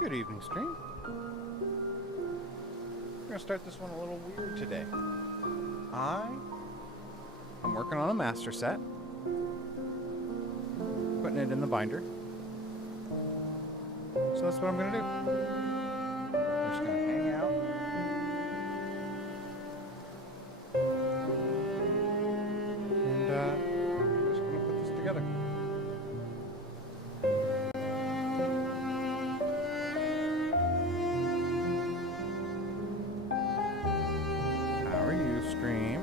Good evening, stream. We're gonna start this one a little weird today. I'm working on a master set. Putting it in the binder. So that's what I'm gonna do. We're just gonna hang out. And we're just gonna put this together. How are you, stream?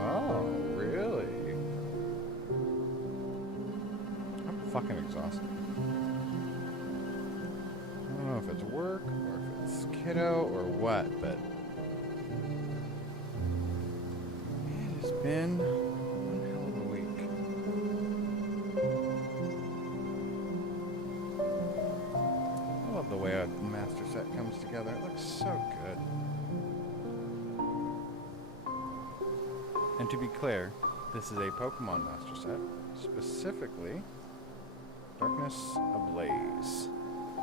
Oh, really? I'm fucking exhausted. I don't know if it's work or if it's kiddo or what, but it has been one hell of a week. I love the way a master set comes together. It looks so good. And to be clear, this is a Pokemon master set, specifically Darkness Ablaze.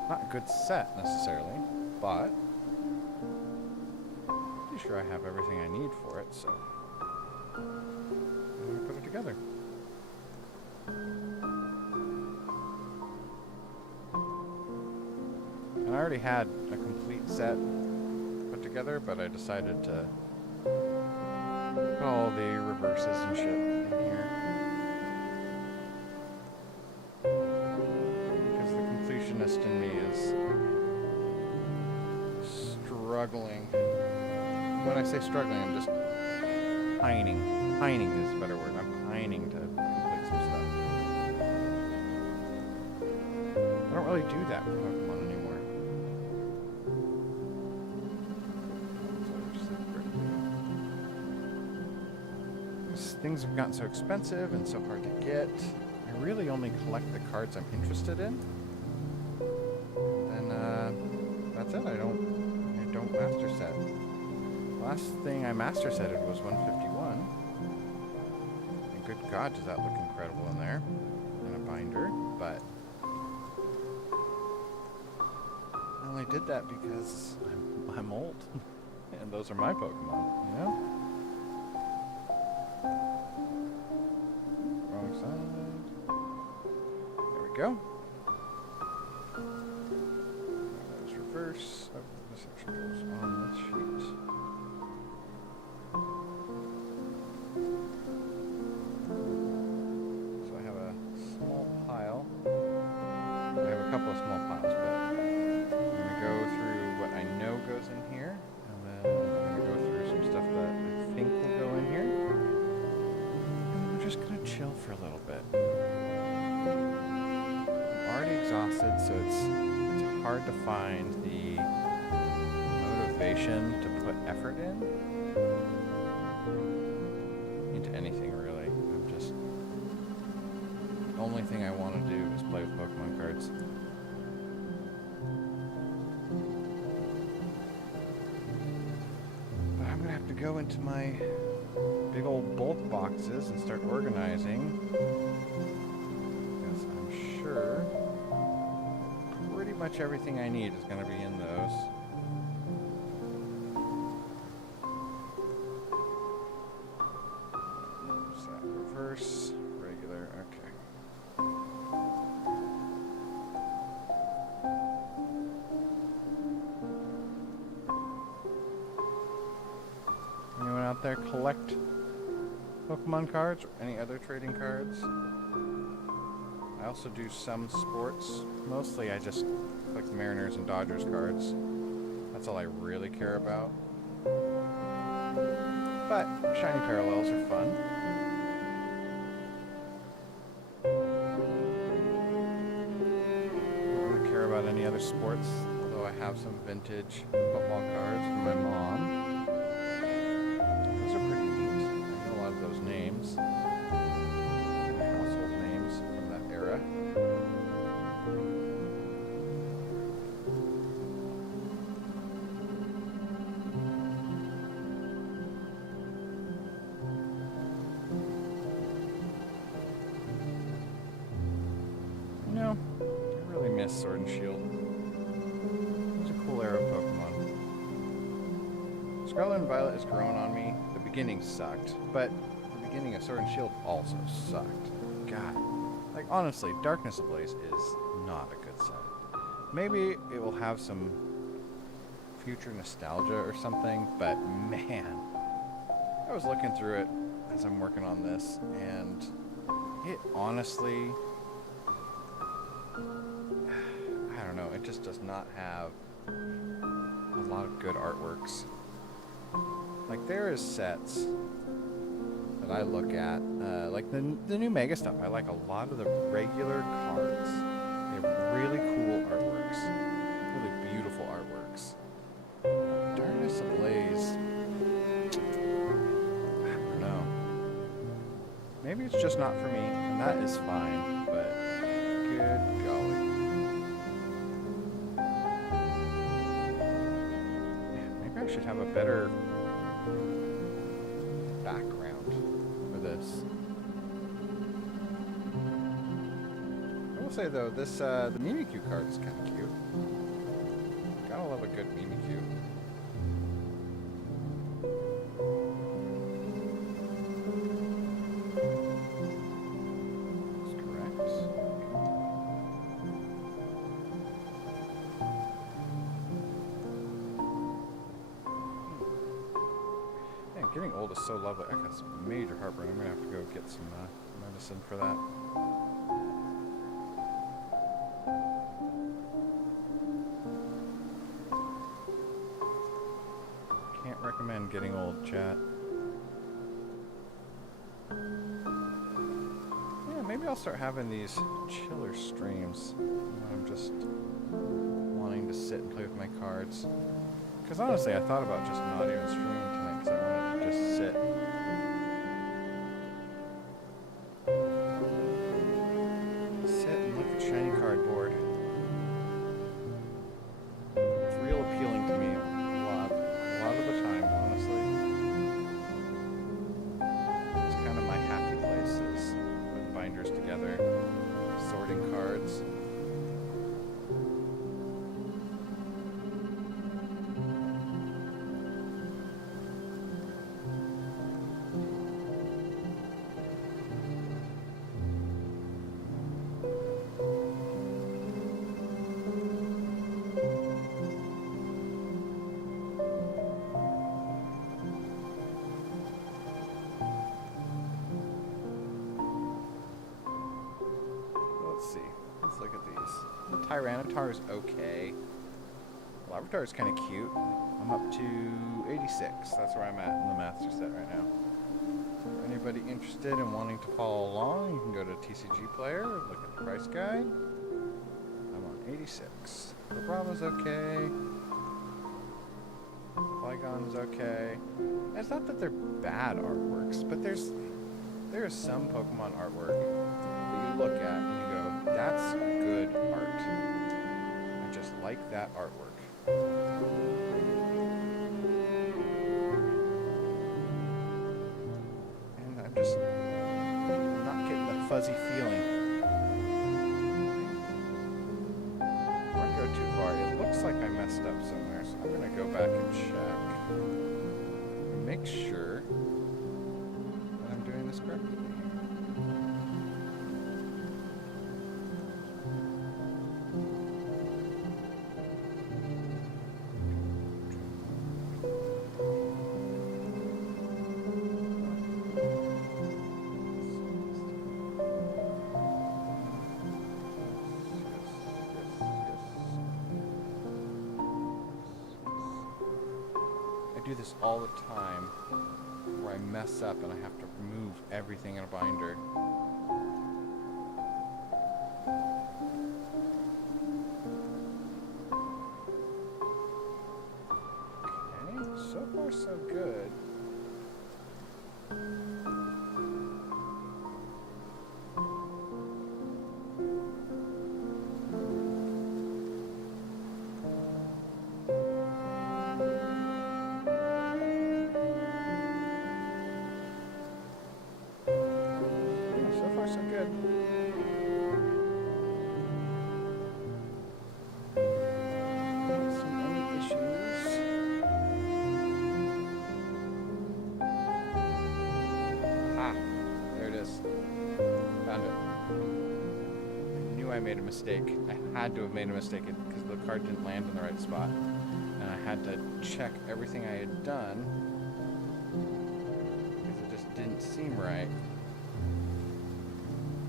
Not a good set necessarily, but pretty sure I have everything I need for it, so I'm gonna put it together. And I already had a complete set put together, but I decided to put all the reverses and shit in here. Completionist in me is struggling. When I say struggling, I'm just pining. Pining is a better word. I'm pining to complete some stuff. I don't really do that with Pokemon anymore. Things have gotten so expensive and so hard to get. I really only collect the cards I'm interested in. That's it. I don't master set. Last thing I master setted was 151. And good God, does that look incredible in there. In a binder, but I only did that because I'm old. And those are my Pokemon, you know? Wrong side. There we go. Reverse. Oh, this actually goes on this sheet. So I have a small pile. I have a couple of small piles, but I'm going to go through what I know goes in here, and then I'm going to go through some stuff that I think will go in here. And we're just going to chill for a little bit. I'm already exhausted, so it's hard to find the motivation to put effort into anything really. I'm just, the only thing I want to do is play with Pokemon cards. But I'm gonna have to go into my big old bulk boxes and start organizing, because I'm sure pretty much everything I need is going to be in those. Is that reverse? Regular, okay. Anyone out there collect Pokemon cards or any other trading cards? I also do some sports. Mostly I just collect Mariners and Dodgers cards. That's all I really care about. But shiny parallels are fun. I don't really care about any other sports, although I have some vintage football cards from my mom. Those are pretty neat. I know a lot of those names. Household names from that era. really miss Sword and Shield. It's a cool era of Pokemon. Scarlet and Violet has grown on me. The beginning sucked, but the beginning of Sword and Shield also sucked. God. Like, honestly, Darkness Ablaze is not a good set. Maybe it will have some future nostalgia or something, but man, I was looking through it as I'm working on this, and it honestly, I don't know, it just does not have a lot of good artworks. Like, there is sets that I look at, like the new Mega stuff. I like a lot of the regular cards. They have really cool artworks, really beautiful artworks. Darkness Ablaze, I don't know. Maybe it's just not for me, and that is fine, but good golly. Man, maybe I should have a better background for this. I will say though, this the Mimikyu card is kind of cute. Gotta love a good Mimikyu. That's correct. Man, getting old is so lovely. I got some major heartburn. I'm gonna have to go get some medicine for that. Can't recommend getting old, chat. Yeah, maybe I'll start having these chiller streams when I'm just wanting to sit and play with my cards. Because honestly, I thought about just not even streaming tonight because I wanted to just sit. Sit and look at shiny cardboard. It's real appealing to me a lot of the time, honestly. It's kind of my happy place is putting binders together, sorting cards. Let's see. Let's look at these. The Tyranitar is okay. Larvitar is kind of cute. I'm up to 86. That's where I'm at in the master set right now. For anybody interested in wanting to follow along, you can go to TCG Player, look at the price guide. I'm on 86. The Bravo's okay. Flygon's okay. And it's not that they're bad artworks, but there is some Pokemon artwork that you look at and you go, that's good art. I just like that artwork. And I'm just not getting the fuzzy feeling. Before I go too far, it looks like I messed up somewhere, so I'm going to go back and check. And make sure that I'm doing this correctly. I do this all the time where I mess up and I have to remove everything in a binder. Okay, so far so good. So good. made a mistake. I had to have made a mistake because the card didn't land in the right spot. And I had to check everything I had done because it just didn't seem right.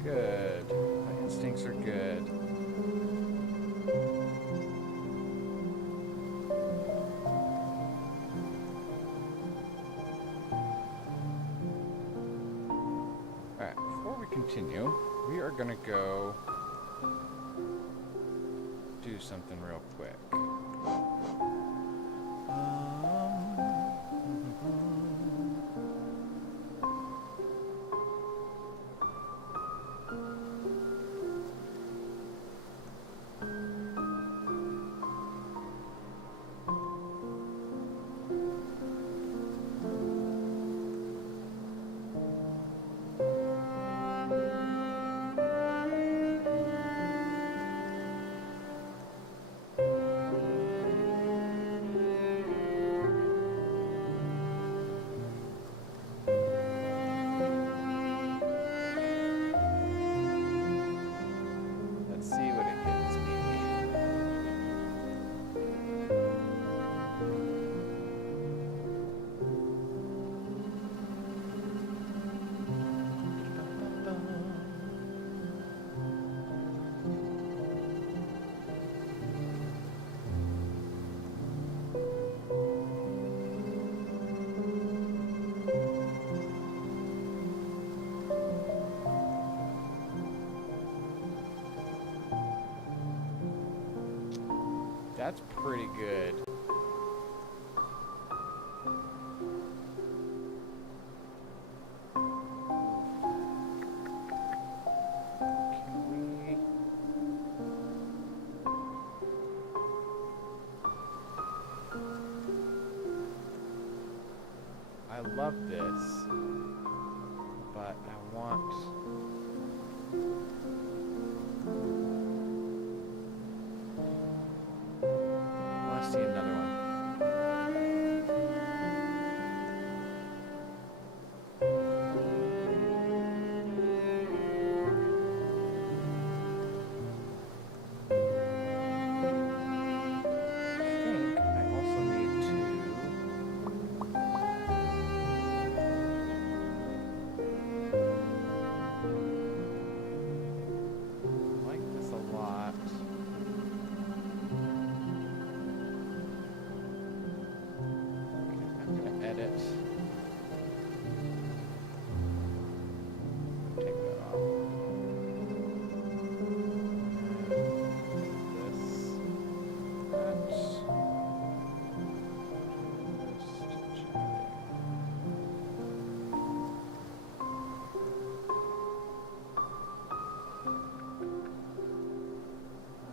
Good. My instincts are good. Alright, before we continue, we are gonna go do something real quick. Let's see what it gets me. That's pretty good. Can we... I love this, but I want... see another one. I think I also need to... I like this a lot. Edit. Take that off. This. That. Just chatting.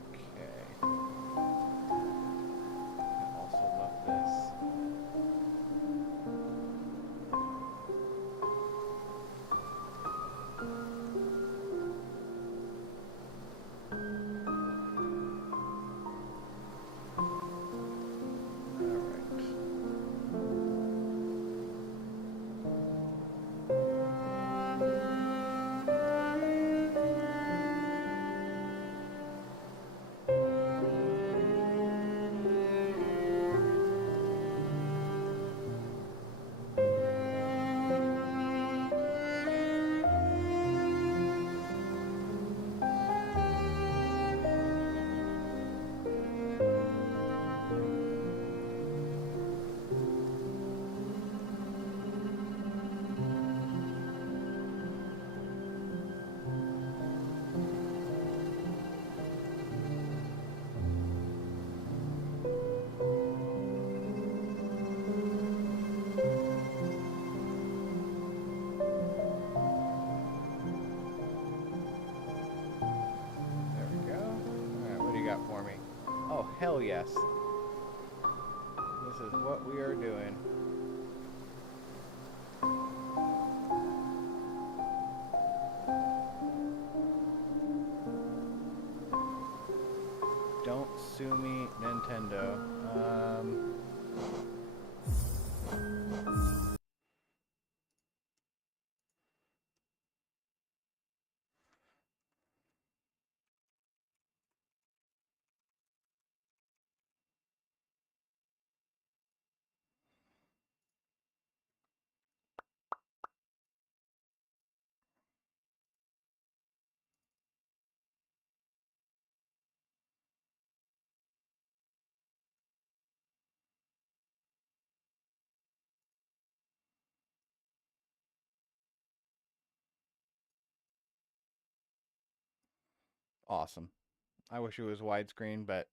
Okay. I also love this. For me. Oh, hell yes. This is what we are doing. Don't sue me, Nintendo. Awesome. I wish it was widescreen, but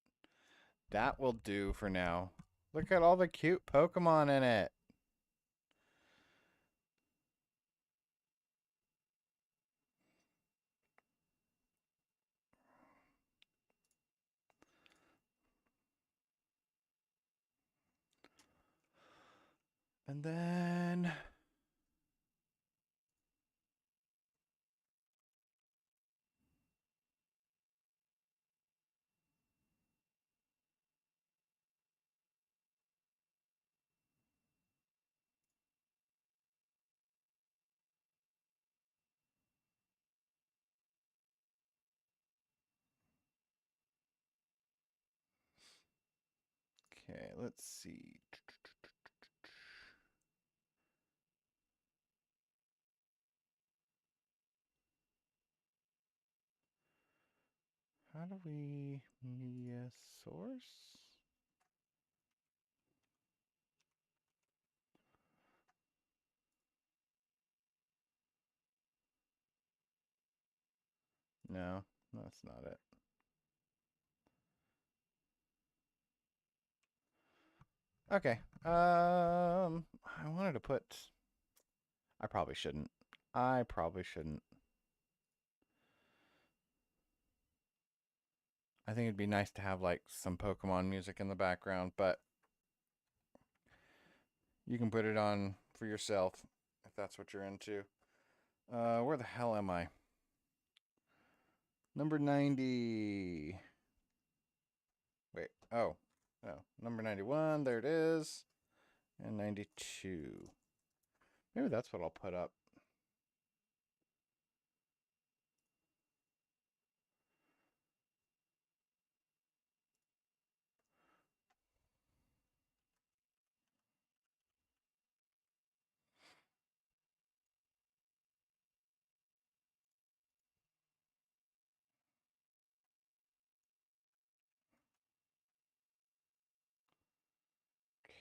that will do for now. Look at all the cute Pokemon in it. And then okay, let's see. How do we media source? No, that's not it. Okay. I wanted to put. I probably shouldn't. I probably shouldn't. I think it'd be nice to have like some Pokemon music in the background, but you can put it on for yourself if that's what you're into. Where the hell am I? Number 90. Wait. Oh. No. Number 91. There it is. And 92. Maybe that's what I'll put up.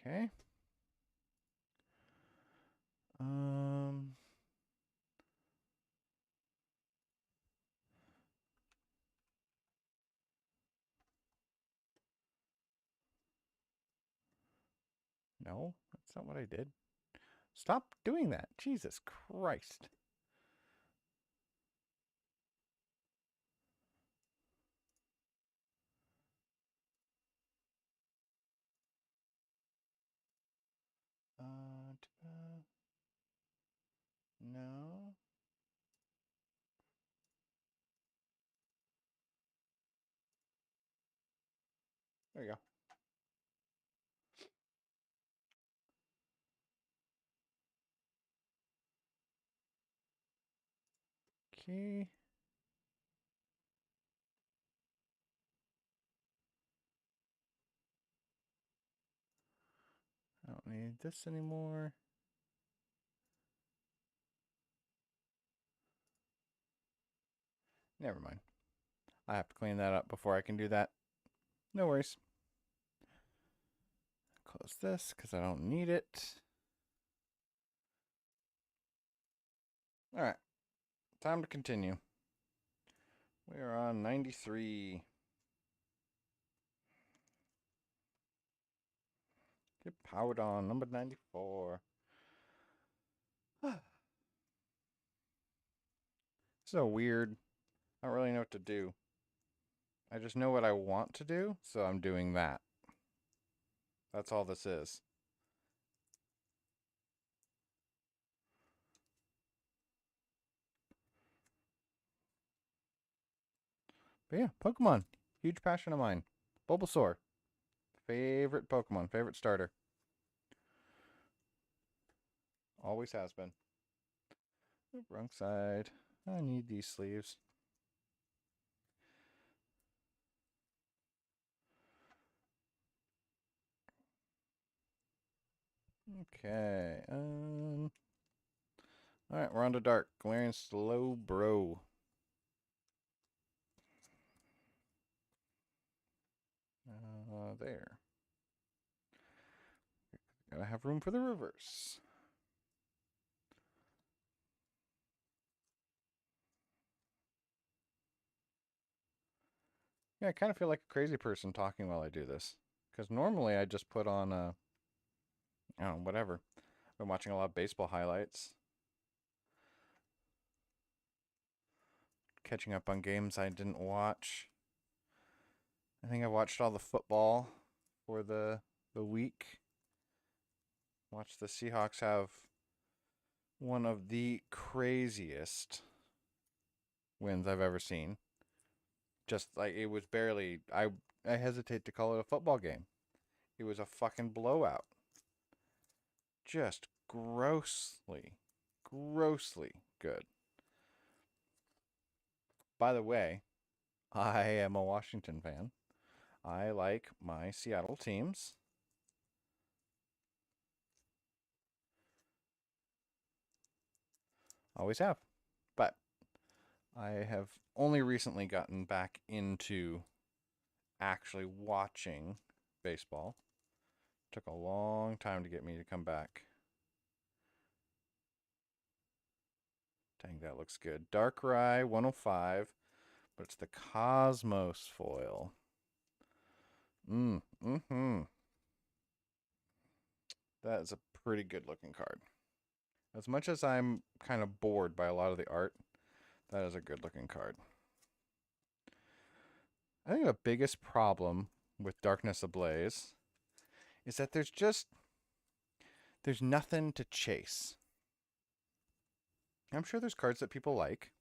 Okay. Um. No, that's not what I did. Stop doing that. Jesus Christ. No. There you go. Okay. I don't need this anymore. Never mind. I have to clean that up before I can do that. No worries. Close this because I don't need it. All right. Time to continue. We are on 93. Get powered on. Number 94. So weird. I don't really know what to do. I just know what I want to do, so I'm doing that. That's all this is. But yeah, Pokemon. Huge passion of mine. Bulbasaur. Favorite Pokemon. Favorite starter. Always has been. Oop, wrong side. I need these sleeves. Okay. Alright, we're on to dark. Galarian Slowbro. There. Gotta have room for the reverse. Yeah, I kind of feel like a crazy person talking while I do this. Because normally I just put on, I don't know, whatever. I've been watching a lot of baseball highlights. Catching up on games I didn't watch. I think I watched all the football for the week. Watched the Seahawks have one of the craziest wins I've ever seen. Just like it was barely I hesitate to call it a football game. It was a fucking blowout. Just grossly good. By the way, I am a Washington fan. I like my Seattle teams. Always have. But I have only recently gotten back into actually watching baseball. Took a long time to get me to come back. Dang, that looks good. Darkrai 105, but it's the Cosmos foil. Mm-hmm. That is a pretty good looking card. As much as I'm kind of bored by a lot of the art, that is a good looking card. I think the biggest problem with Darkness Ablaze is that there's nothing to chase. I'm sure there's cards that people like,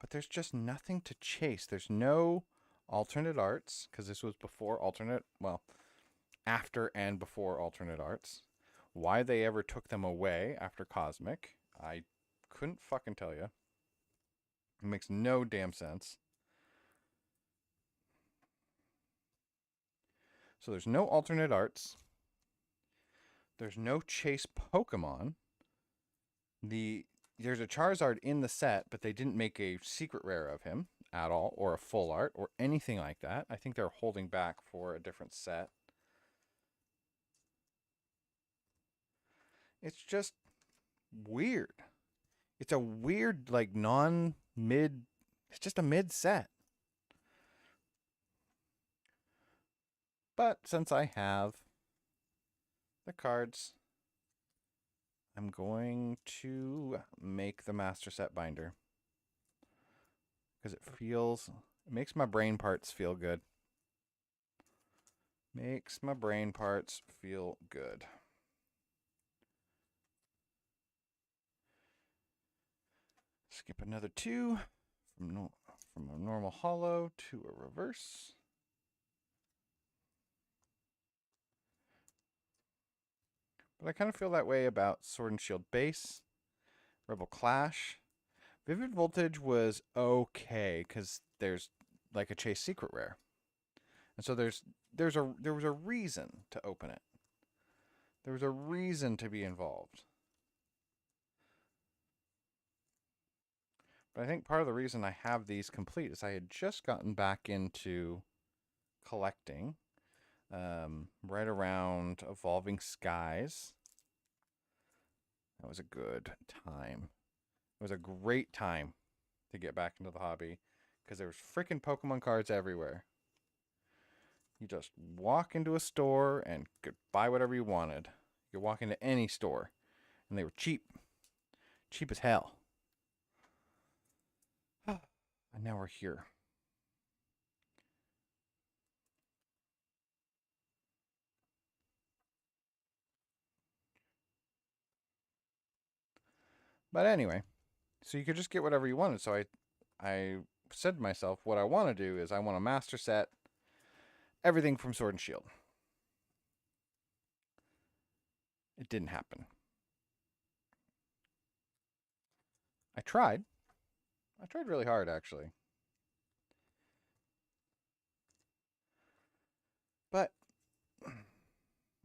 but there's just nothing to chase. There's no alternate arts, because this was before alternate, well, after and before alternate arts. Why they ever took them away after Cosmic, I couldn't fucking tell you. It makes no damn sense. So there's no alternate arts. There's no chase Pokemon. There's a Charizard in the set, but they didn't make a secret rare of him at all, or a full art, or anything like that. I think they're holding back for a different set. It's just weird. It's a weird, like, non-mid... It's just a mid set. But since I have the cards, I'm going to make the Master Set binder. Because it makes my brain parts feel good. Makes my brain parts feel good. Skip another 2 from a normal holo to a reverse. But I kind of feel that way about Sword and Shield base, Rebel Clash. Vivid Voltage was okay because there's like a chase secret rare, and so there was a reason to open it. There was a reason to be involved. But I think part of the reason I have these complete is I had just gotten back into collecting right around Evolving Skies. That was a good time. It was a great time to get back into the hobby because there was freaking Pokemon cards everywhere. You just walk into a store and could buy whatever you wanted. You could walk into any store and they were cheap. Cheap as hell. And now we're here. But anyway, so you could just get whatever you wanted. So I said to myself, what I want to do is I want a master set everything from Sword and Shield. It didn't happen. I tried. I tried really hard, actually. But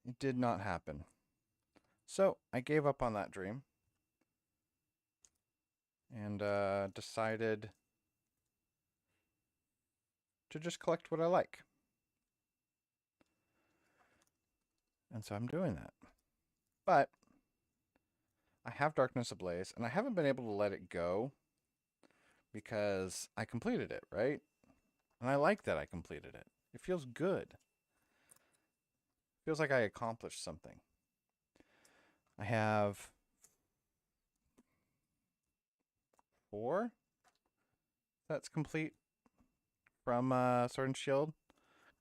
it did not happen. So I gave up on that dream and decided to just collect what I like. And so I'm doing that. But I have Darkness Ablaze, and I haven't been able to let it go because I completed it, right? And I like that I completed it. It feels good. Feels like I accomplished something. I have 4 that's complete from Sword and Shield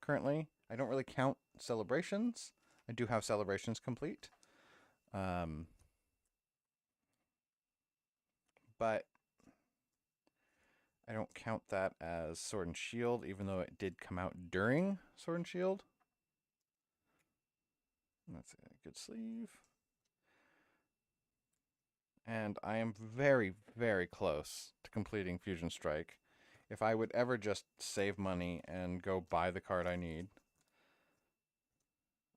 currently. I don't really count celebrations. I do have celebrations complete. But I don't count that as Sword and Shield, even though it did come out during Sword and Shield. That's a good sleeve. And I am very, very close to completing Fusion Strike. If I would ever just save money and go buy the card I need,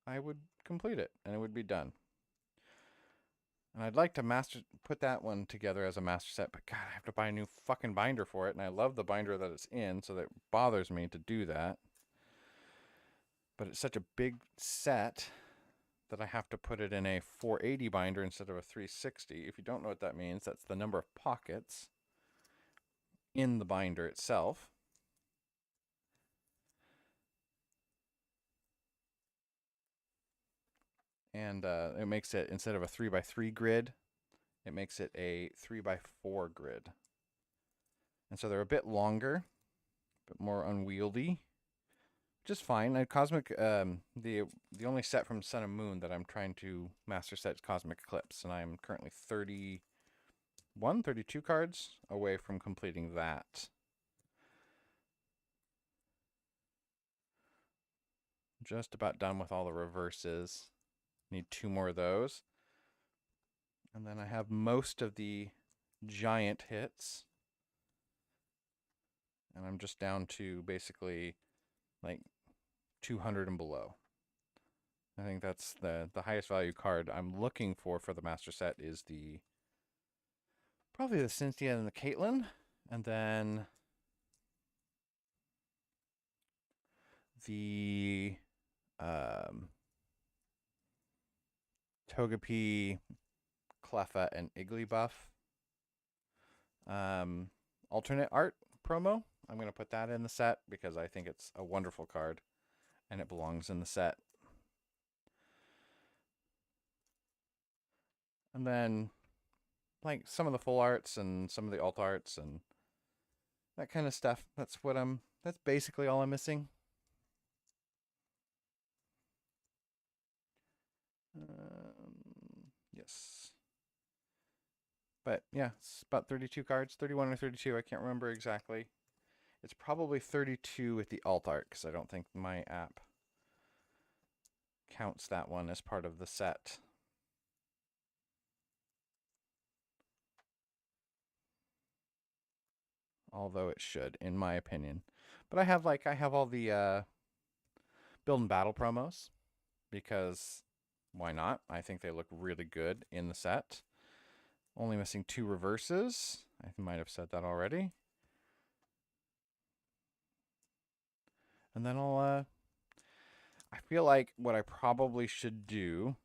I would complete it and it would be done. And I'd like to put that one together as a master set, but God, I have to buy a new fucking binder for it, and I love the binder that it's in, so that it bothers me to do that. But it's such a big set that I have to put it in a 480 binder instead of a 360. If you don't know what that means, that's the number of pockets in the binder itself. And it makes it, instead of a 3x3 grid, it makes it a 3x4 grid. And so they're a bit longer, a bit more unwieldy, which is fine. Cosmic, the only set from Sun and Moon that I'm trying to master set is Cosmic Eclipse, and I'm currently 32 cards away from completing that. Just about done with all the reverses. Need 2 more of those. And then I have most of the giant hits. And I'm just down to basically like 200 and below. I think that's the highest value card I'm looking for the master set is probably the Cynthia and the Caitlyn. And then the Togepi, Cleffa, and Igglybuff alternate art promo. I'm going to put that in the set because I think it's a wonderful card and it belongs in the set. And then like some of the full arts and some of the alt arts and that kind of stuff. That's basically all I'm missing. Yes. But yeah, it's about 32 cards, 31 or 32. I can't remember exactly. It's probably 32 with the alt art because I don't think my app counts that one as part of the set. Although it should, in my opinion. But I have all the build and battle promos because why not? I think they look really good in the set. Only missing 2 reverses. I might have said that already. And then I feel like what I probably should do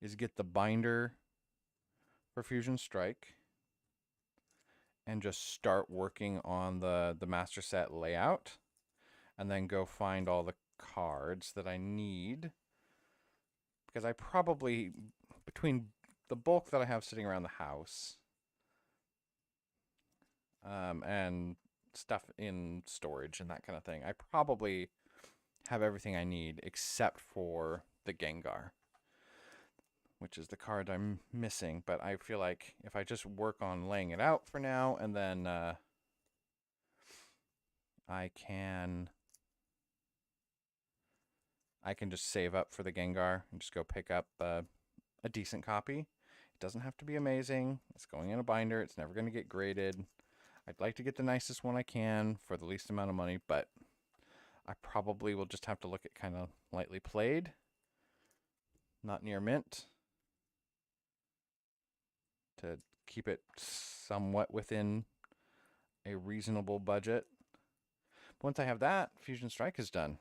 is get the binder for Fusion Strike and just start working on the master set layout and then go find all the cards that I need. Because I probably, between the bulk that I have sitting around the house and stuff in storage and that kind of thing, I probably have everything I need except for the Gengar, which is the card I'm missing. But I feel like if I just work on laying it out for now, and then I can just save up for the Gengar and just go pick up a decent copy. It doesn't have to be amazing. It's going in a binder. It's never going to get graded. I'd like to get the nicest one I can for the least amount of money, but I probably will just have to look at kind of lightly played, not near mint, to keep it somewhat within a reasonable budget. But once I have that, Fusion Strike is done.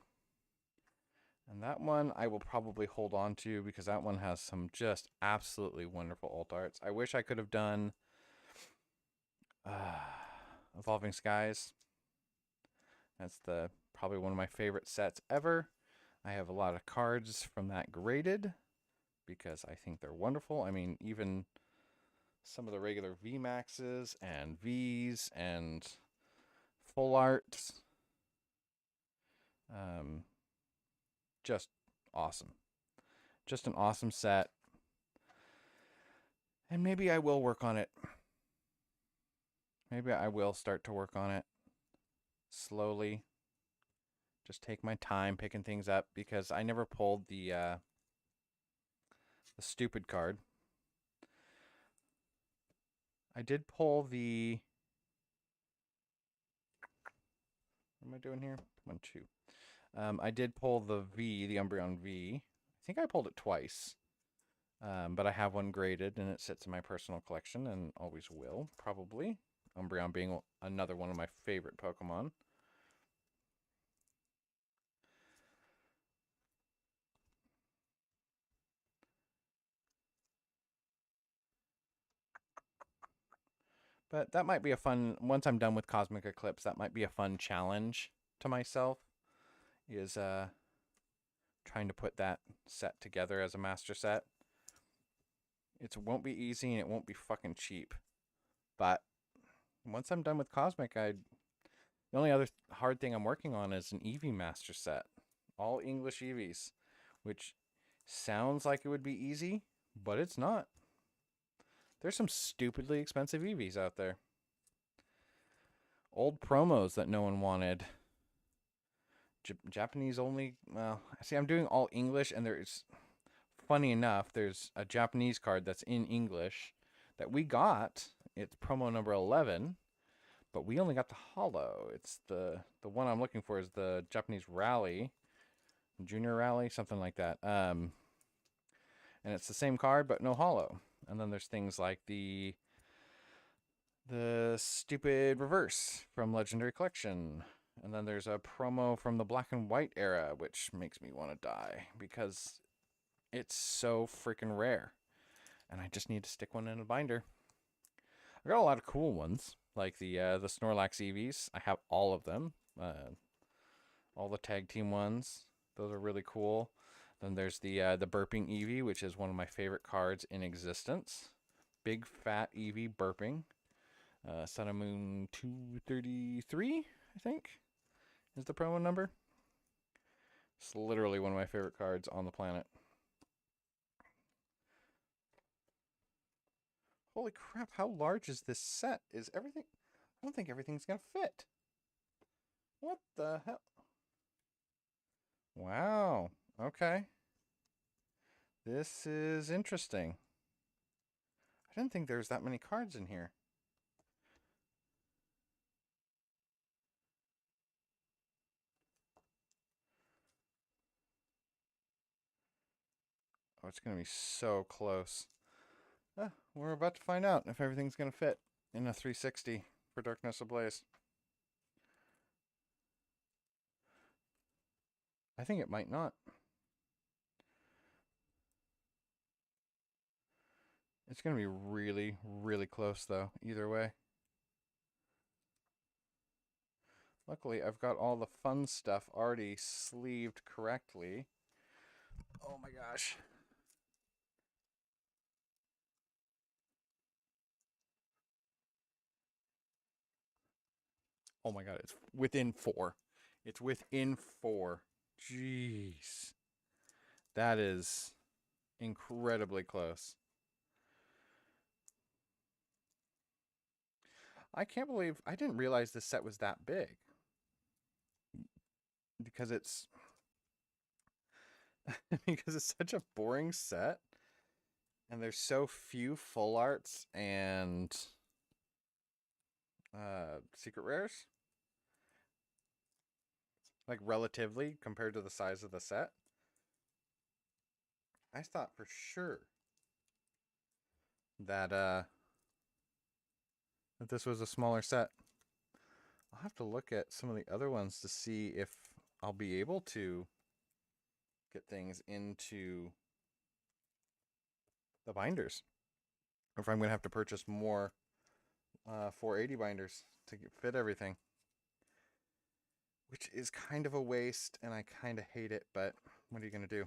And that one I will probably hold on to because that one has some just absolutely wonderful alt arts. I wish I could have done Evolving Skies. That's probably one of my favorite sets ever. I have a lot of cards from that graded because I think they're wonderful. I mean, even some of the regular V Maxes and Vs and full arts. Um, just awesome. Just an awesome set. And maybe I will work on it. Maybe I will start to work on it slowly. Just take my time picking things up because I never pulled the stupid card. I did pull the. What am I doing here? 1, 2. I did pull the V, the Umbreon V. I think I pulled it twice. But I have one graded and it sits in my personal collection and always will, probably. Umbreon being another one of my favorite Pokemon. But that might be a fun, once I'm done with Cosmic Eclipse, that might be a fun challenge to myself, is trying to put that set together as a master set. It won't be easy and it won't be fucking cheap. But once I'm done with Cosmic, the only other hard thing I'm working on is an Eevee master set. All English Eevees, which sounds like it would be easy, but it's not. There's some stupidly expensive Eevees out there. Old promos that no one wanted. Japanese only. Well, see, I'm doing all English, and there's, funny enough, there's a Japanese card that's in English that we got. It's promo number 11, but we only got the holo. It's the one I'm looking for is the Japanese Rally, Junior Rally, something like that. And it's the same card, but no holo. And then there's things like the stupid reverse from Legendary Collection. And then there's a promo from the black and white era, which makes me want to die because it's so freaking rare. And I just need to stick one in a binder. I got a lot of cool ones, like the Snorlax Eevees. I have all of them. All the tag team ones. Those are really cool. Then there's the burping Eevee, which is one of my favorite cards in existence. Big fat Eevee burping. Sun and Moon 233, I think, is the promo number. It's literally one of my favorite cards on the planet. Holy crap, how large is this set? Is everything... I don't think everything's gonna fit. What the hell? Wow. Okay. This is interesting. I didn't think there was that many cards in here. Oh, it's going to be so close. We're about to find out if everything's going to fit in a 360 for Darkness Ablaze. I think it might not. It's going to be really, really close, though, either way. Luckily, I've got all the fun stuff already sleeved correctly. Oh my gosh. Oh my god, it's within 4. It's within 4. Jeez. That is incredibly close. I can't believe I didn't realize this set was that big. Because it's because it's such a boring set and there's so few full arts and secret rares, like relatively compared to the size of the set. I thought for sure that that this was a smaller set. I'll have to look at some of the other ones to see if I'll be able to get things into the binders, or if I'm gonna have to purchase more 480 binders to fit everything. which is kind of a waste, and I kind of hate it, but what are you going to do?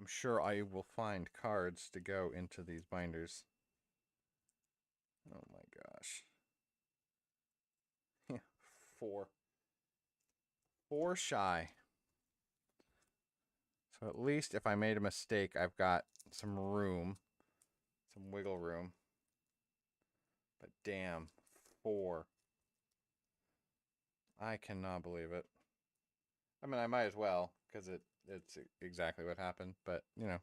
I'm sure I will find cards to go into these binders. Oh my gosh. Four. Four shy. So at least if I made a mistake, I've got some room. Some wiggle room. But damn. Four. I cannot believe it. I mean, I might as well, because it's exactly what happened, but, you know.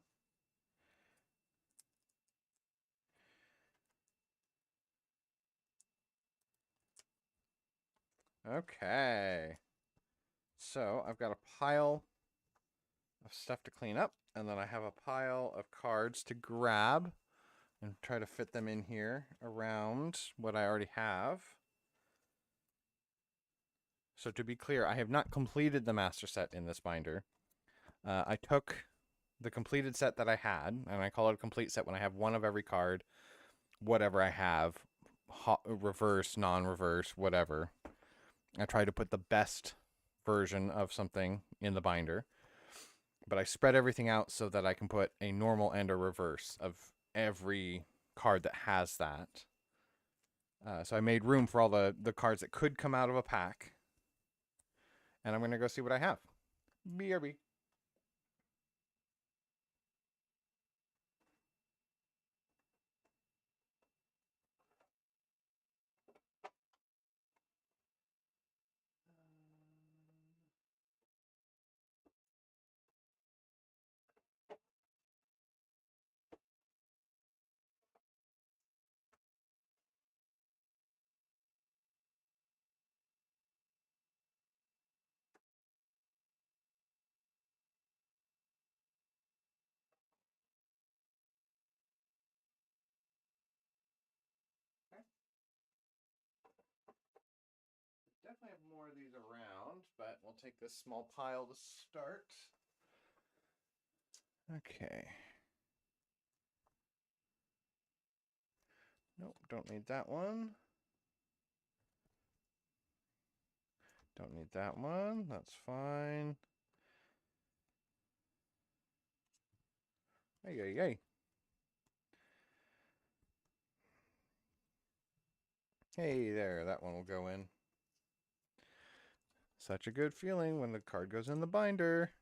Okay. So, I've got a pile of stuff to clean up, and then I have a pile of cards to grab and try to fit them in here around what I already have. So to be clear, I have not completed the master set in this binder. I took the completed set that I had, and I call it a complete set when I have one of every card, whatever I have, reverse, non-reverse, whatever. I try to put the best version of something in the binder, but I spread everything out so that I can put a normal and a reverse of every card that has that. So I made room for all the cards that could come out of a pack, and I'm going to go see what I have. BRB. Definitely have more of these around, but we'll take this small pile to start. Okay. Nope, don't need that one. Don't need that one. That's fine. Hey, hey, hey. Hey there, that one will go in. Such a good feeling when the card goes in the binder.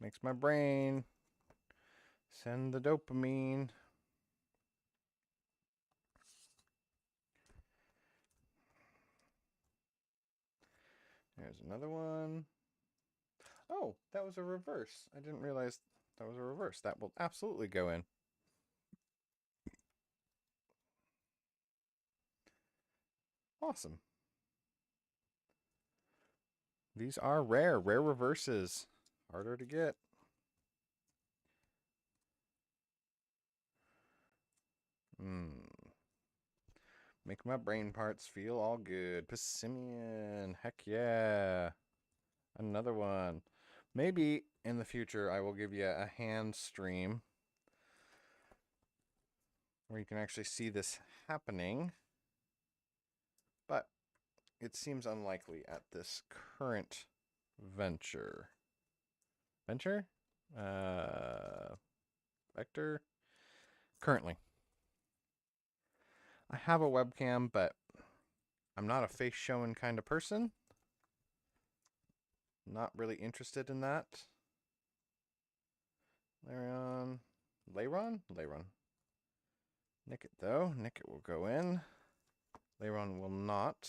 Makes my brain send the dopamine. There's another one. Oh, that was a reverse. I didn't realize that was a reverse. That will absolutely go in. Awesome. These are rare reverses. Harder to get. Make my brain parts feel all good. Pissimian. Heck yeah. Another one. Maybe in the future I will give you a hand stream where you can actually see this happening. But it seems unlikely at this current venture. Venture? Vector? Currently. I have a webcam, but I'm not a face showing kind of person. Not really interested in that. Lairon. Nick it though. Nick it will go in. Lairon will not.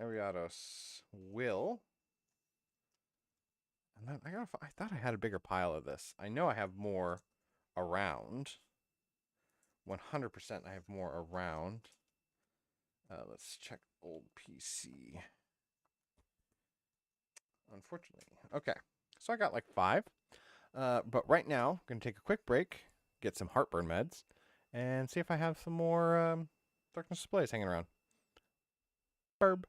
Ariados will. And then I thought I had a bigger pile of this. I know I have more around. 100% I have more around. Let's check old PC. Unfortunately. Okay. So I got like 5. But right now, I'm going to take a quick break, get some heartburn meds, and see if I have some more darkness displays hanging around. Burb.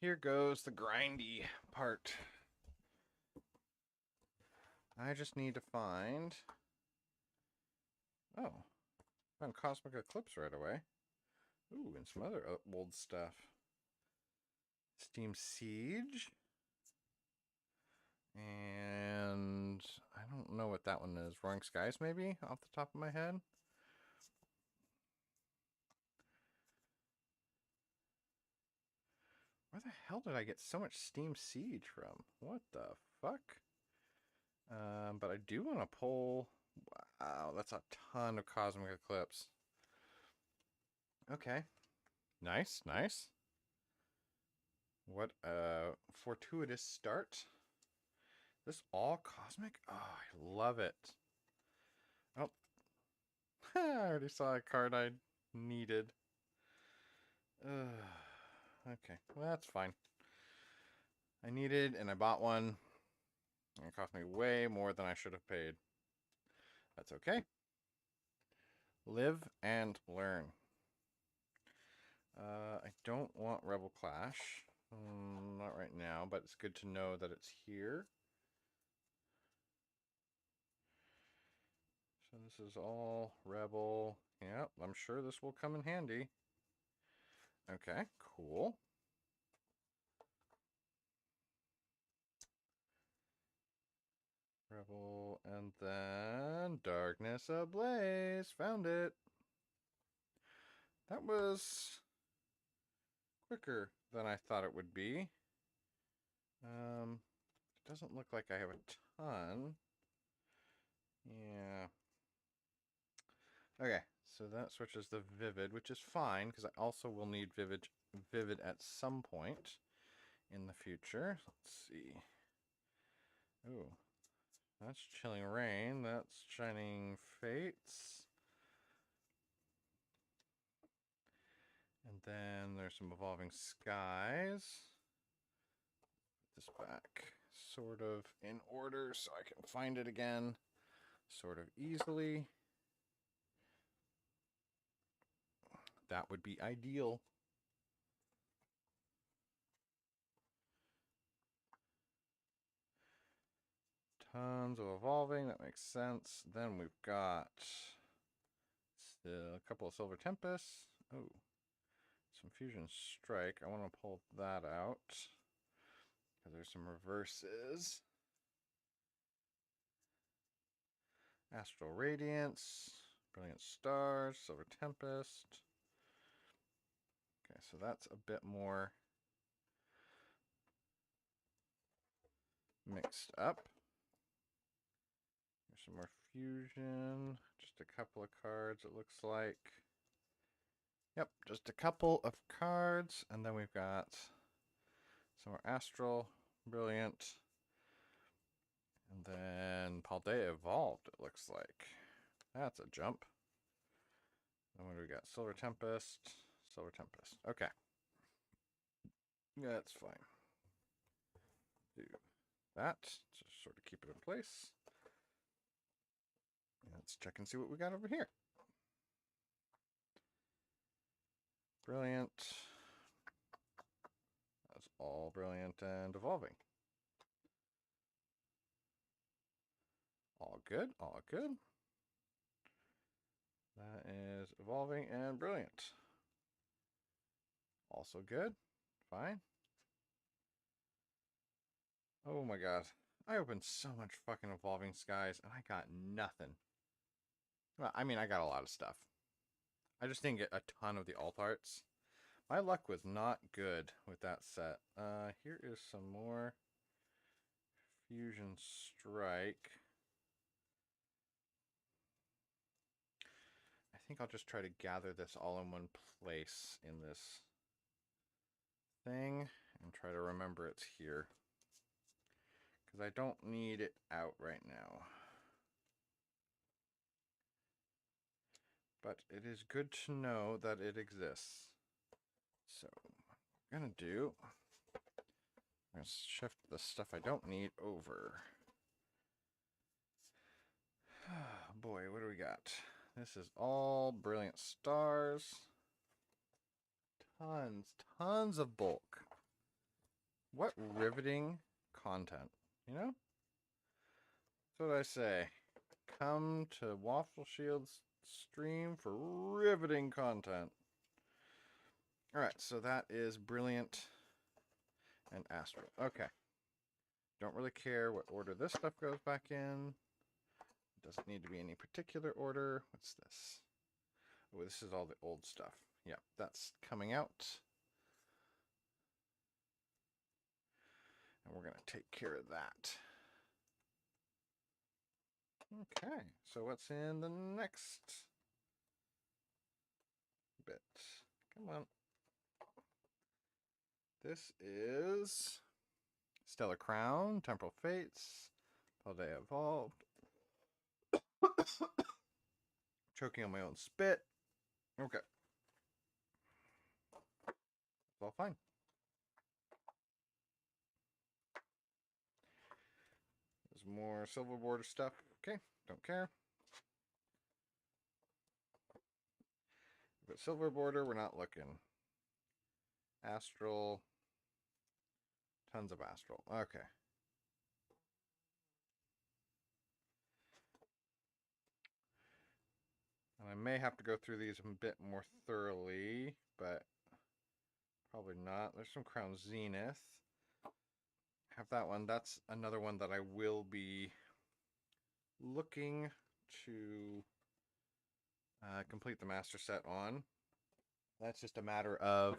Here goes the grindy part. I just need to find... Oh, found Cosmic Eclipse right away. Ooh, and some other old stuff. Steam Siege. And I don't know what that one is. Roaring Skies, maybe, off the top of my head. Where the hell did I get so much Steam Siege from? What the fuck? But I do want to pull... Wow, that's a ton of Cosmic Eclipse. Okay. Nice, nice. What a fortuitous start. This all Cosmic? Oh, I love it. Oh. I already saw a card I needed. Okay, well, that's fine. I needed, and I bought one. And it cost me way more than I should have paid. That's okay. Live and learn. I don't want Rebel Clash. Not right now, but it's good to know that it's here. So this is all Rebel. Yep, I'm sure this will come in handy. Okay, cool. Rebel, and then Darkness Ablaze. Found it. That was quicker than I thought it would be. It doesn't look like I have a ton. Yeah. Okay, so that switches the Vivid, which is fine, because I also will need Vivid at some point in the future. Let's see. Ooh, that's Chilling Rain. That's Shining Fates. And then there's some Evolving Skies. Put this back sort of in order so I can find it again sort of easily. That would be ideal. Tons of Evolving, that makes sense. Then we've got still a couple of Silver Tempests. Oh, some Fusion Strike. I want to pull that out because there's some reverses. Astral Radiance, Brilliant Stars, Silver Tempest. Okay, so that's a bit more mixed up. There's some more Fusion. Just a couple of cards, it looks like. Yep, just a couple of cards. And then we've got some more Astral, Brilliant. And then Paldea Evolved, it looks like. That's a jump. And what do we got? Silver Tempest. Silver Tempest. Okay. Yeah, that's fine. Do that. Just sort of keep it in place. Let's check and see what we got over here. Brilliant. That's all Brilliant and Evolving. All good, all good. That is Evolving and Brilliant. Also good. Fine. Oh my god. I opened so much fucking Evolving Skies and I got nothing. Well, I mean, I got a lot of stuff. I just didn't get a ton of the alt arts. My luck was not good with that set. Here is some more Fusion Strike. I think I'll just try to gather this all in one place in this thing and try to remember it's here. Because I don't need it out right now. But it is good to know that it exists. So, what I'm going to do, I'm going to shift the stuff I don't need over. Boy, what do we got? This is all Brilliant Stars. Tons of bulk. What riveting content, you know? That's what I say. Come to Waffle Shield's stream for riveting content. Alright, so that is Brilliant and Astral. Okay. Don't really care what order this stuff goes back in. Doesn't need to be any particular order. What's this? Oh, this is all the old stuff. Yeah, that's coming out. And we're going to take care of that. Okay, so what's in the next bit? Come on. This is Stellar Crown, Temporal Fates, Paldea Evolved. Choking on my own spit. Okay. It's all fine. There's more silver border stuff. Okay, don't care. But silver border, we're not looking. Astral. Tons of astral. Okay. And I may have to go through these a bit more thoroughly, but probably not. There's some Crown Zenith. Have that one. That's another one that I will be looking to complete the master set on. That's just a matter of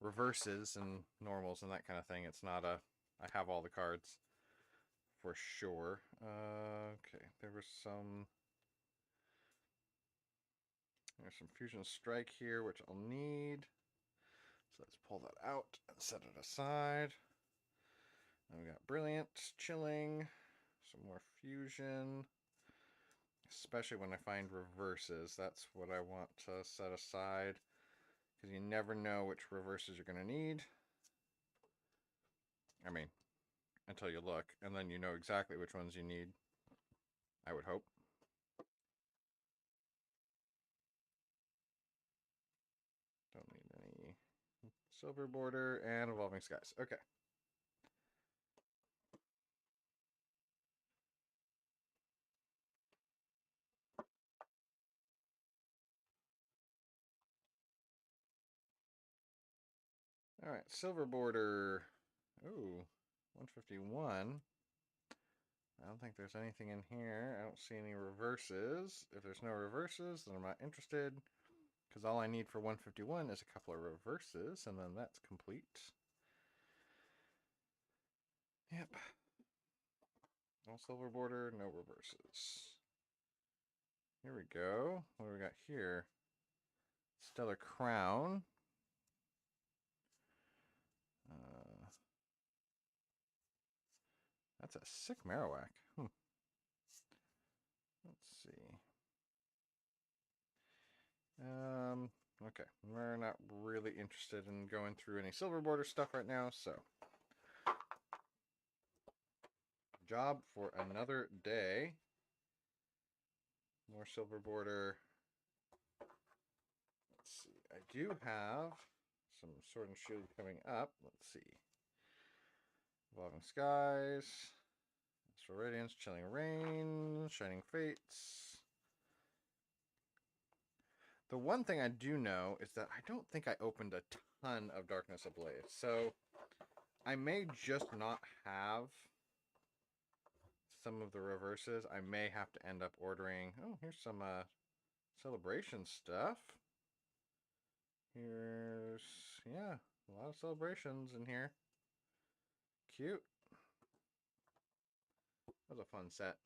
reverses and normals and that kind of thing. It's not a I have all the cards for sure. Okay, there's some Fusion Strike here, which I'll need. So let's pull that out and set it aside. And we got Brilliant, Chilling, some more Fusion. Especially when I find reverses, that's what I want to set aside. Because you never know which reverses you're going to need. I mean, until you look, and then you know exactly which ones you need. I would hope. Don't need any silver border and evolving skies. Okay. All right, silver border. Ooh, 151. I don't think there's anything in here. I don't see any reverses. If there's no reverses, then I'm not interested. Because all I need for 151 is a couple of reverses, and then that's complete. Yep. No silver border, no reverses. Here we go. What do we got here? Stellar Crown. That's a sick Marowak. Let's see. Okay. We're not really interested in going through any silver border stuff right now, so. Job for another day. More silver border. Let's see. I do have some Sword and Shield coming up. Let's see. Evolving Skies. Astral Radiance, Chilling Rain, Shining Fates. The one thing I do know is that I don't think I opened a ton of Darkness Ablaze. So I may just not have some of the reverses. I may have to end up ordering. Oh, here's some celebration stuff. Here's, yeah, a lot of celebrations in here. Cute. That was a fun set.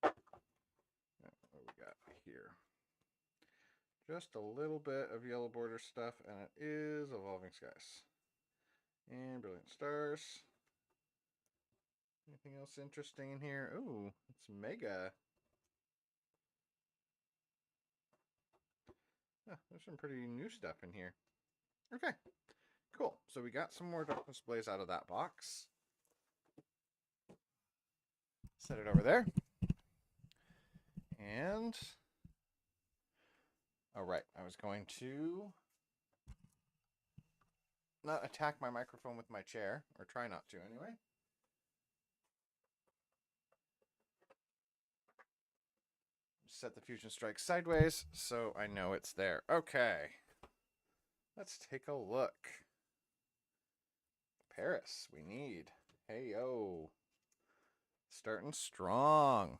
What we got here? Just a little bit of yellow border stuff, and it is Evolving Skies. And Brilliant Stars. Anything else interesting in here? Ooh, it's Mega. Yeah, there's some pretty new stuff in here. Okay, cool. So we got some more Darkness Blaze out of that box. Set it over there. And, all right, I was going to not attack my microphone with my chair, or try not to anyway. Set the fusion strike sideways so I know it's there. Okay. Let's take a look. Paris, we need. Hey, yo. Starting strong.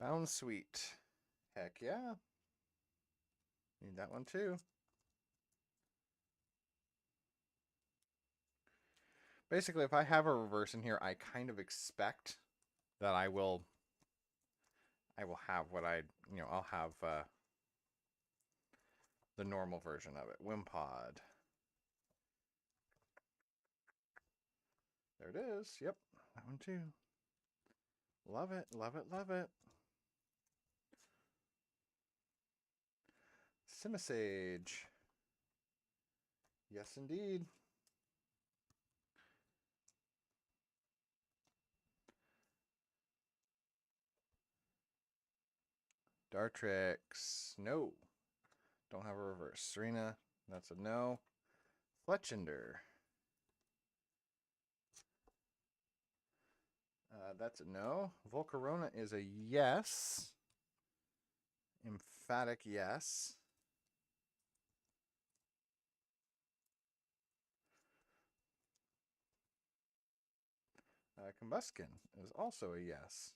Bound Suite. Heck yeah. Need that one too. Basically, if I have a reverse in here, I kind of expect that I will have what I'll have the normal version of it. Wimpod. There it is. Yep, that one too. Love it, love it, love it. Simisage. Yes, indeed. Dartrix. No. Don't have a reverse. Serena. That's a no. Fletchender. That's a no. Volcarona is a yes. Emphatic yes. Combuskin is also a yes.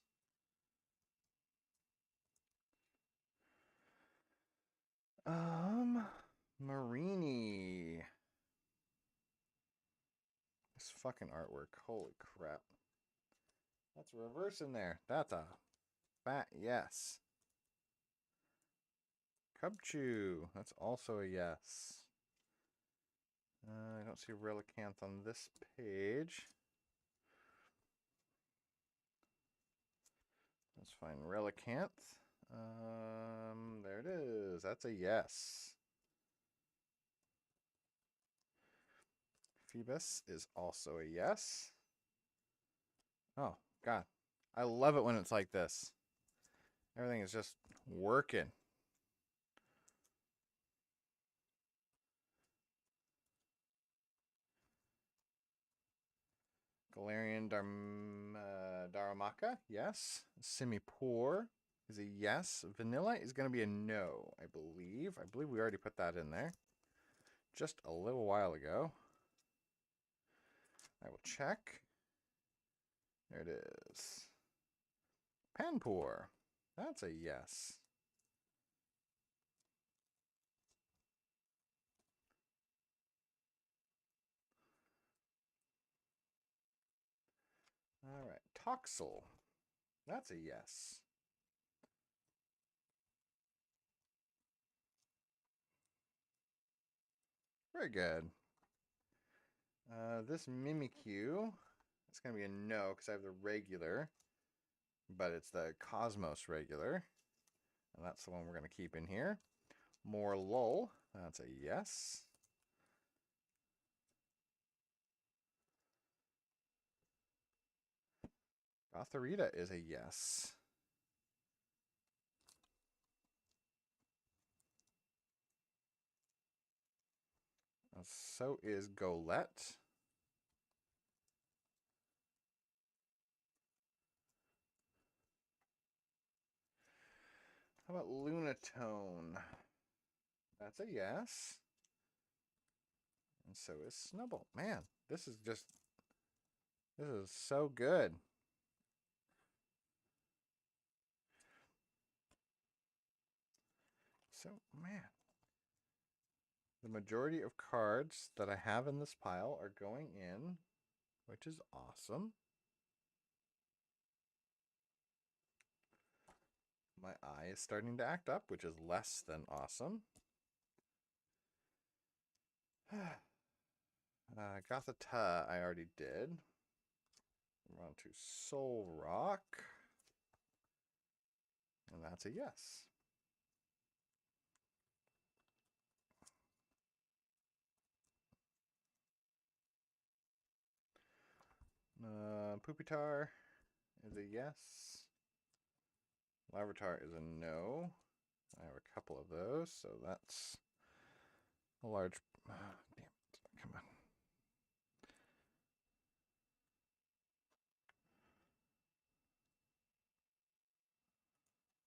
Marini. This fucking artwork. Holy crap. That's a reverse in there. That's a fat yes. Cubchoo. That's also a yes. I don't see Relicanth on this page. Let's find Relicanth. There it is. That's a yes. Phoebus is also a yes. Oh, God. I love it when it's like this. Everything is just working. Galarian Darumaka, yes. Simipour is a yes. Vanilla is going to be a no, I believe. I believe we already put that in there just a little while ago. I will check. There it is. Panpour. That's a yes. All right. Toxel. That's a yes. Very good. This Mimikyu, it's going to be a no because I have the regular, but it's the Cosmos regular. And that's the one we're going to keep in here. More lull. That's a yes. Gotharita is a yes. So is Golett. How about Lunatone? That's a yes. And so is Snubble. Man, this is so good. So, man. The majority of cards that I have in this pile are going in, which is awesome. My eye is starting to act up, which is less than awesome. Gothita I already did. We're on to Soul Rock. And that's a yes. Pupitar is a yes. Larvitar is a no. I have a couple of those, so that's a large... damn it. Come on.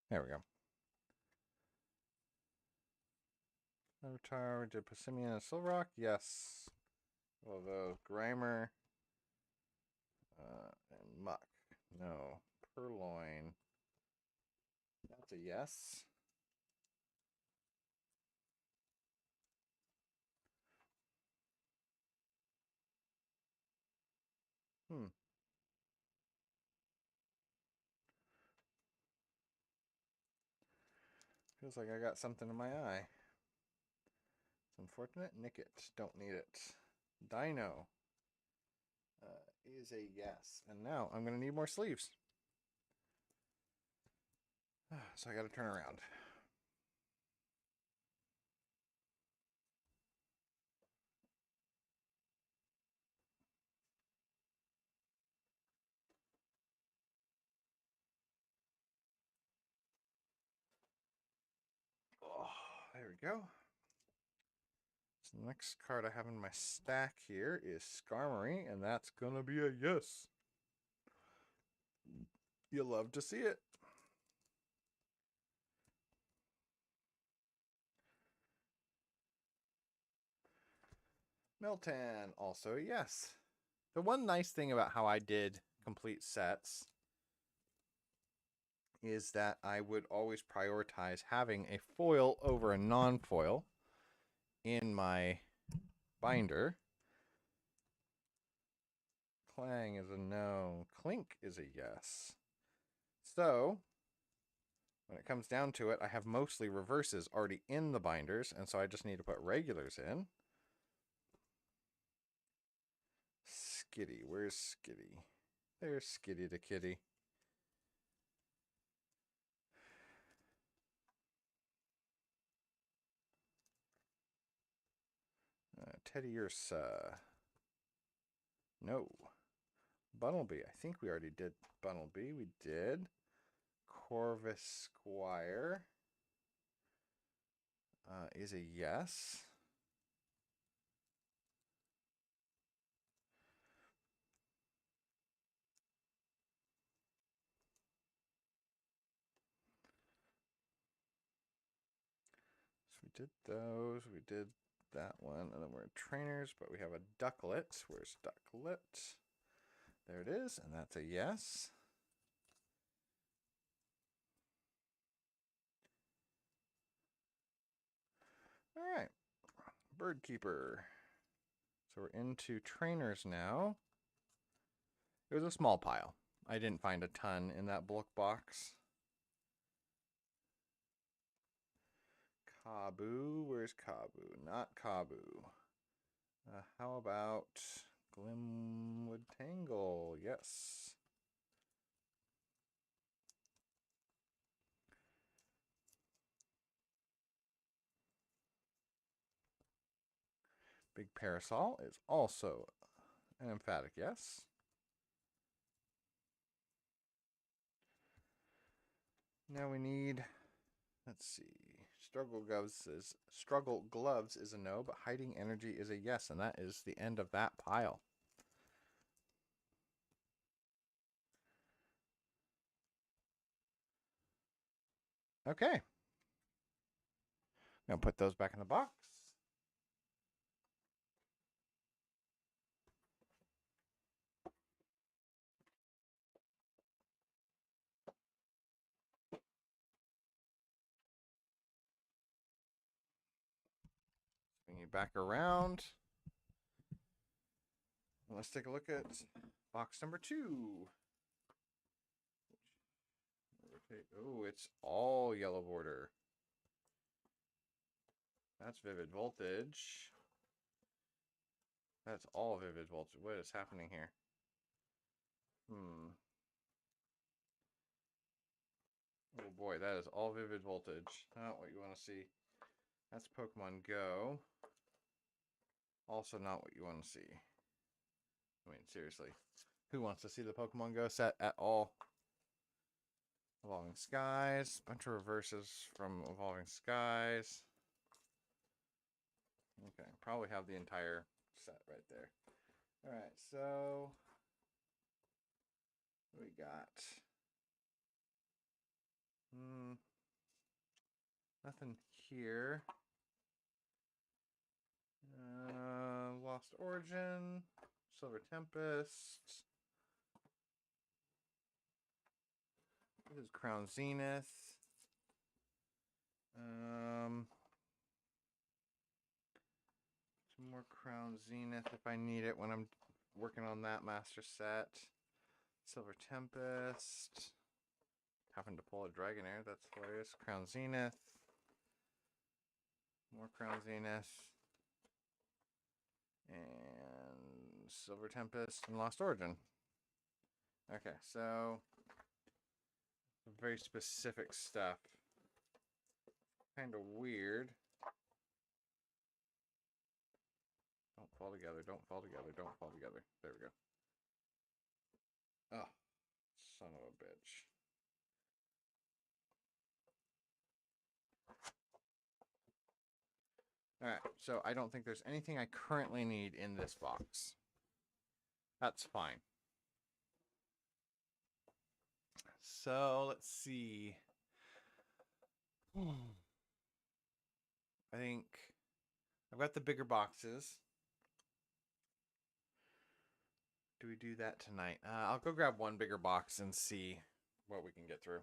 There we go. Larvitar, we did Passimian and Silverrock. Yes. Although Grimer and Muck. No. Purloin. That's a yes. Hmm. Feels like I got something in my eye. It's unfortunate. Nick it. Don't need it. Dino is a yes. And now I'm going to need more sleeves. So I got to turn around. Oh, there we go. So the next card I have in my stack here is Skarmory, and that's going to be a yes. You love to see it. Miltan, also a yes. The one nice thing about how I did complete sets is that I would always prioritize having a foil over a non-foil in my binder. Clang is a no. Clink is a yes. So, when it comes down to it, I have mostly reverses already in the binders, and so I just need to put regulars in. Skitty, where's Skitty? There's Skitty the kitty. Teddy Ursa. No. Bunnelby. I think we already did Bunnelby. We did. Corvus Squire is a yes. So we did those. We did that one. And then we're in trainers, but we have a Ducklet. Where's Ducklet? There it is. And that's a yes. All right. Birdkeeper. So we're into trainers now. It was a small pile. I didn't find a ton in that bulk box. Kabu. Where's Kabu? Not Kabu. How about Glimwood Tangle? Yes. Big Parasol is also an emphatic yes. Now we need, let's see, Struggle Gloves is a no, but Hiding Energy is a yes, and that is the end of that pile. Okay. I'm going to put those back in the box. Bring you back around. Let's take a look at box number 2. Oh, it's all yellow border. That's Vivid Voltage. That's all Vivid Voltage. What is happening here? Oh boy, that is all Vivid Voltage. Not what you want to see. That's Pokemon Go. Also not what you want to see. I mean, seriously. Who wants to see the Pokemon Go set at all? Evolving Skies. Bunch of reverses from Evolving Skies. Okay, probably have the entire set right there. Alright, so we got nothing here. Lost Origin, Silver Tempest. This is Crown Zenith. Some more Crown Zenith if I need it when I'm working on that master set. Silver Tempest. Having to pull a Dragonair, that's hilarious. Crown Zenith. More Crown Zenith. And Silver Tempest and Lost Origin. Okay, so very specific stuff. Kind of weird. Don't fall together, don't fall together, don't fall together. There we go. Oh, son of a bitch. Alright, so I don't think there's anything I currently need in this box. That's fine. So, let's see. I think I've got the bigger boxes. Do we do that tonight? I'll go grab one bigger box and see what we can get through.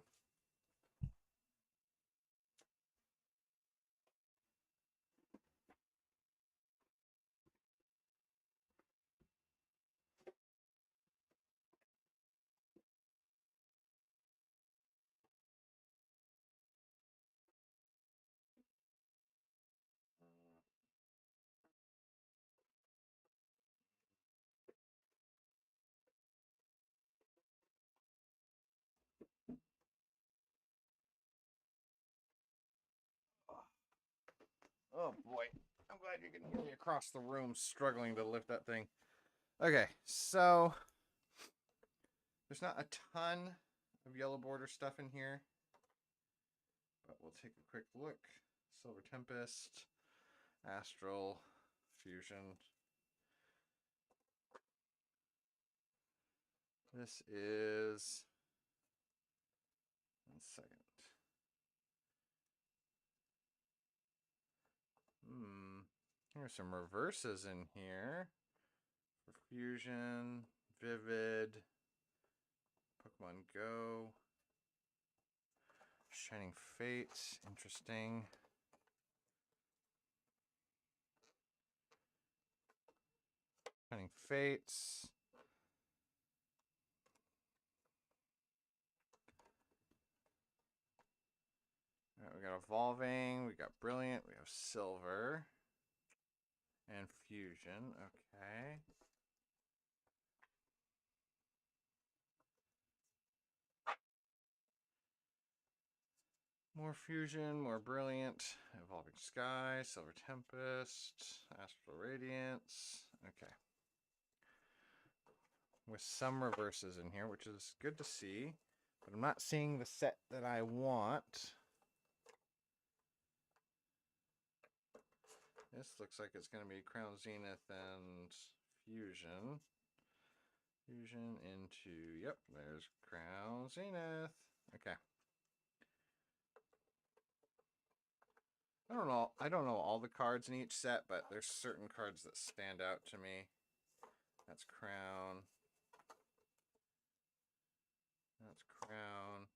Oh boy, I'm glad you can hear me across the room struggling to lift that thing. Okay, so there's not a ton of yellow border stuff in here, but we'll take a quick look. Silver Tempest, Astral, Fusion. This is... One second. There's some reverses in here. For Fusion, Vivid, Pokemon Go, Shining Fate, interesting. Shining Fates. Alright, we got Evolving, we got Brilliant, we have Silver, and Fusion, okay. More Fusion, more Brilliant, Evolving Sky, Silver Tempest, Astral Radiance, okay. With some reverses in here, which is good to see, but I'm not seeing the set that I want. This looks like it's going to be Crown Zenith and Fusion. Fusion into, yep, there's Crown Zenith. Okay. I don't know all the cards in each set, but there's certain cards that stand out to me. That's Crown. That's Crown.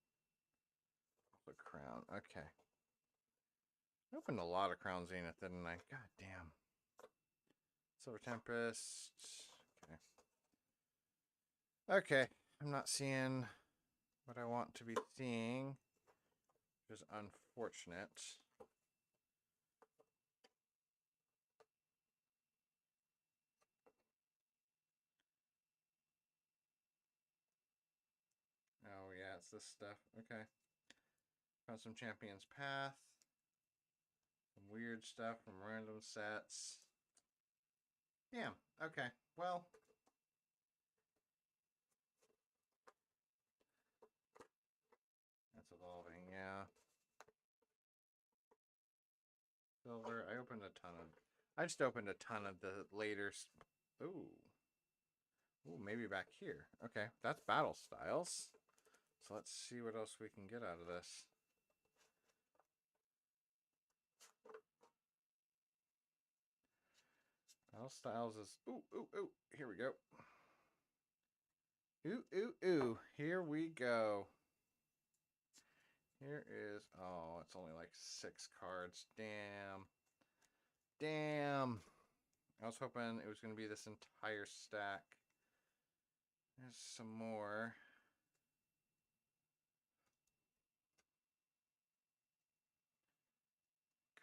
The Crown. Okay. I opened a lot of Crown Zenith, didn't I? God damn. Silver Tempest. Okay. Okay. I'm not seeing what I want to be seeing, which is unfortunate. Oh, yeah, it's this stuff. Okay. Found some Champion's Path. Some weird stuff from random sets. Damn. Okay. Well. I just opened a ton of the later. Ooh. Ooh, maybe back here. Okay, that's battle styles. So let's see what else we can get out of this. Battle styles is. Ooh, ooh, ooh. Here we go. Ooh, ooh, ooh. Here we go. Here is. Oh, it's only like 6 cards. Damn. Damn. I was hoping it was going to be this entire stack. There's some more.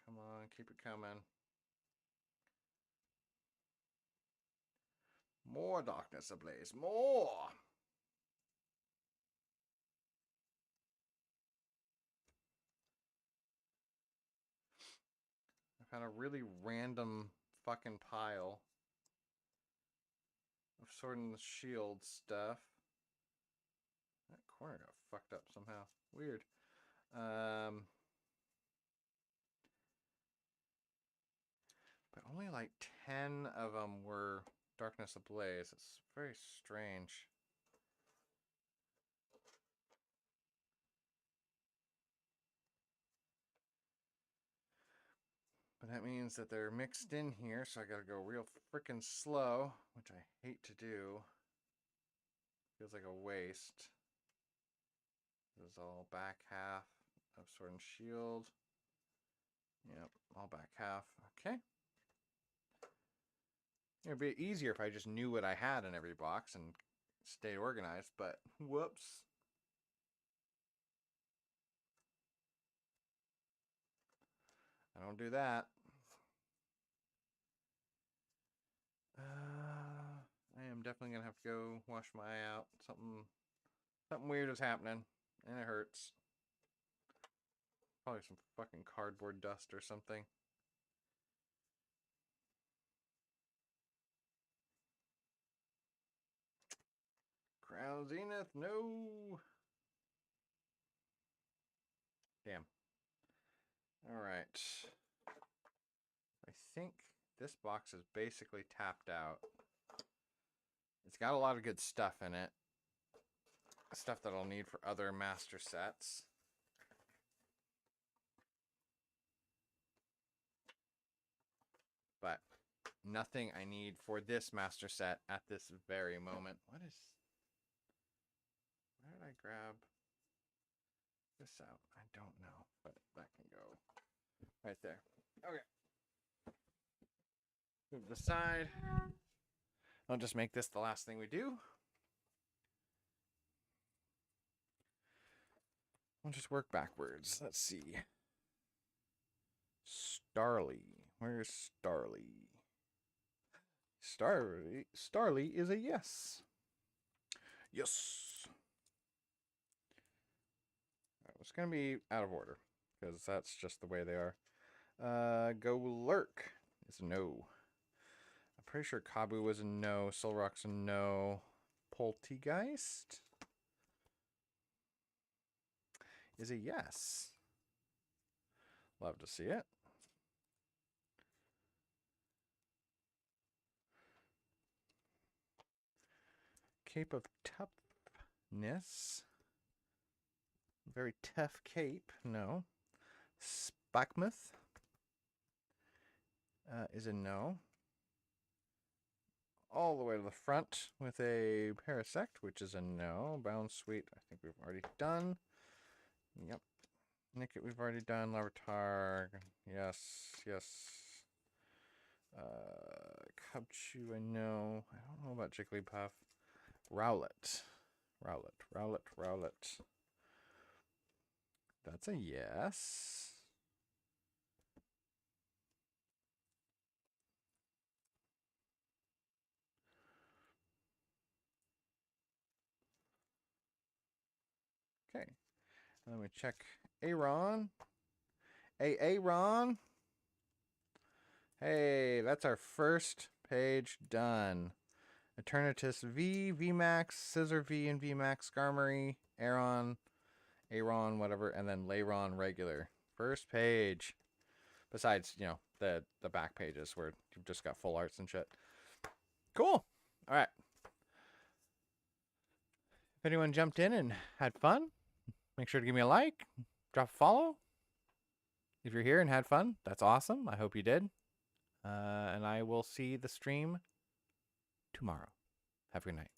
Come on, keep it coming. More darkness ablaze. More! I found a really random fucking pile of Sword and Shield stuff. That corner got fucked up somehow. Weird. But only like 10 of them were Darkness Ablaze. It's very strange. But that means that they're mixed in here, so I gotta go real freaking slow, which I hate to do. Feels like a waste. This is all back half of Sword and Shield. Yep, all back half. Okay. It'd be easier if I just knew what I had in every box and stayed organized, but whoops. I don't do that. I am definitely gonna have to go wash my eye out. Something weird is happening, and it hurts. Probably some fucking cardboard dust or something. Crown Zenith, no. Damn. All right. I think this box is basically tapped out. It's got a lot of good stuff in it. Stuff that I'll need for other master sets. But nothing I need for this master set at this very moment. What is... Where did I grab this out? I don't know, but that can go right there. Okay. Move the side. I'll just make this the last thing we do. We'll just work backwards. Let's see. Starly. Where's Starly? Starly is a yes. Yes. It's going to be out of order because that's just the way they are. Go Lurk is a no. I'm pretty sure Kabu was a no. Solrock's a no. Poltegeist is a yes. Love to see it. Cape of Toughness. Very tough cape. No. Spakmuth is a no. All the way to the front with a Parasect, which is a no. Bound Sweet, I think we've already done. Yep. Nickit, we've already done. Larvitar, yes, yes. Cubchoo, I know. I don't know about Jigglypuff. Rowlet. Rowlet. That's a yes. Okay. Let me check Aaron. Hey, Aaron. Hey, that's our first page done. Eternatus V, VMAX, Scissor V and VMAX, Skarmory, Aaron, whatever, and then Lairon regular. First page. Besides, you know, the back pages where you've just got full arts and shit. Cool. All right. If anyone jumped in and had fun, make sure to give me a like, drop a follow. If you're here and had fun, that's awesome. I hope you did. And I will see the stream tomorrow. Have a good night.